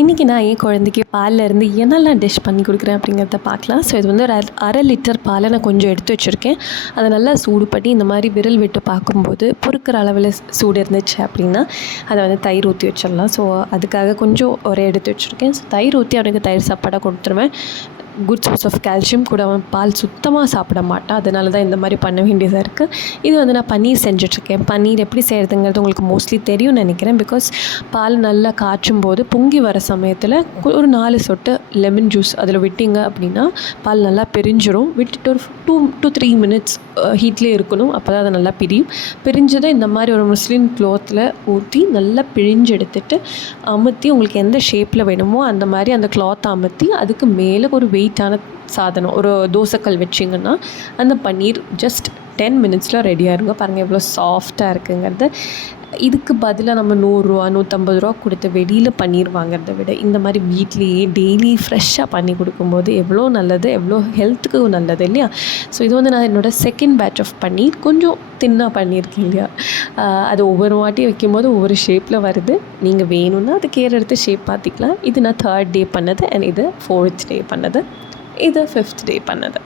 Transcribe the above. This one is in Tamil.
இன்றைக்கி நான் என் குழந்தைக்கு பாலில் இருந்து என்னெல்லாம் டிஷ் பண்ணி கொடுக்குறேன் அப்படிங்கிறத பார்க்கலாம். ஸோ இது வந்து ஒரு அரை லிட்டர் பாலை நான் கொஞ்சம் எடுத்து வச்சுருக்கேன். அதை நல்லா சூடு பண்ணி இந்த மாதிரி விரல் விட்டு பார்க்கும்போது பொறுக்கிற அளவில் சூடு இருந்துச்சு அப்படின்னா அதை வந்து தயிர் ஊற்றி வச்சிடலாம். ஸோ அதுக்காக கொஞ்சம் ஒரு எடுத்து வச்சுருக்கேன். ஸோ தயிர் ஊற்றி அவனுக்கு தயிர் சாப்பாடாக கொடுத்துருவேன். குட் சோர்ஸ் ஆஃப் கால்சியம் கூட. அவன் பால் சுத்தமாக சாப்பிட மாட்டான். அதனால தான் இந்த மாதிரி பண்ண வேண்டியதாக இருக்குது. இது வந்து நான் பன்னீர் செஞ்சிட்ருக்கேன். பன்னீர் எப்படி செய்கிறதுங்கிறது உங்களுக்கு மோஸ்ட்லி தெரியும்னு நினைக்கிறேன். பிகாஸ் பால் நல்லா காய்ச்சும் போது பொங்கி வர சமயத்தில் ஒரு 4 சொட்டு லெமன் ஜூஸ் அதில் விட்டிங்க அப்படின்னா பால் நல்லா பிரிஞ்சிடும். விட்டுட்டு ஒரு 2 to 3 minutes ஹீட்லேயே இருக்கணும். அப்போ தான் அதை நல்லா பிரிஞ்சதை இந்த மாதிரி ஒரு முஸ்லீம் க்ளாத்தில் ஊற்றி நல்லா பிழிஞ்சு எடுத்துகிட்டு அமுத்தி உங்களுக்கு எந்த ஷேப்பில் வேணுமோ அந்த மாதிரி அந்த கிளாத்தை அமுத்தி அதுக்கு மேலே ஒரு வெயிட்டான சாதனம் ஒரு தோசைக்கல் வச்சிங்கன்னா அந்த பன்னீர் ஜஸ்ட் 10 minutesல ரெடியாக இருங்க. பாருங்கள் எவ்வளோ சாஃப்டாக இருக்குங்கிறது. இதுக்கு பதிலாக நம்ம 100 ரூபா 150 ரூபா கொடுத்து வெளியில் பன்னீர் வாங்குறத விட இந்த மாதிரி வீட்லேயே டெய்லி ஃப்ரெஷ்ஷாக பண்ணி கொடுக்கும்போது எவ்வளோ நல்லது, எவ்வளோ ஹெல்த்துக்கு நல்லது இல்லையா? ஸோ இது வந்து நான் என்னோடய செகண்ட் பேட்ச் ஆஃப் பன்னீர் கொஞ்சம் தின்னாக பண்ணியிருக்கேன் இல்லையா? அது ஒவ்வொரு வாட்டி வைக்கும்போது ஒவ்வொரு ஷேப்பில் வருது. நீங்கள் வேணும்னா அது கேர் எடுத்து ஷேப் பார்த்திக்கலாம். இது நான் 3rd டே பண்ணது அண்ட் இது 4th டே பண்ணது, இது 5th டே பண்ணது.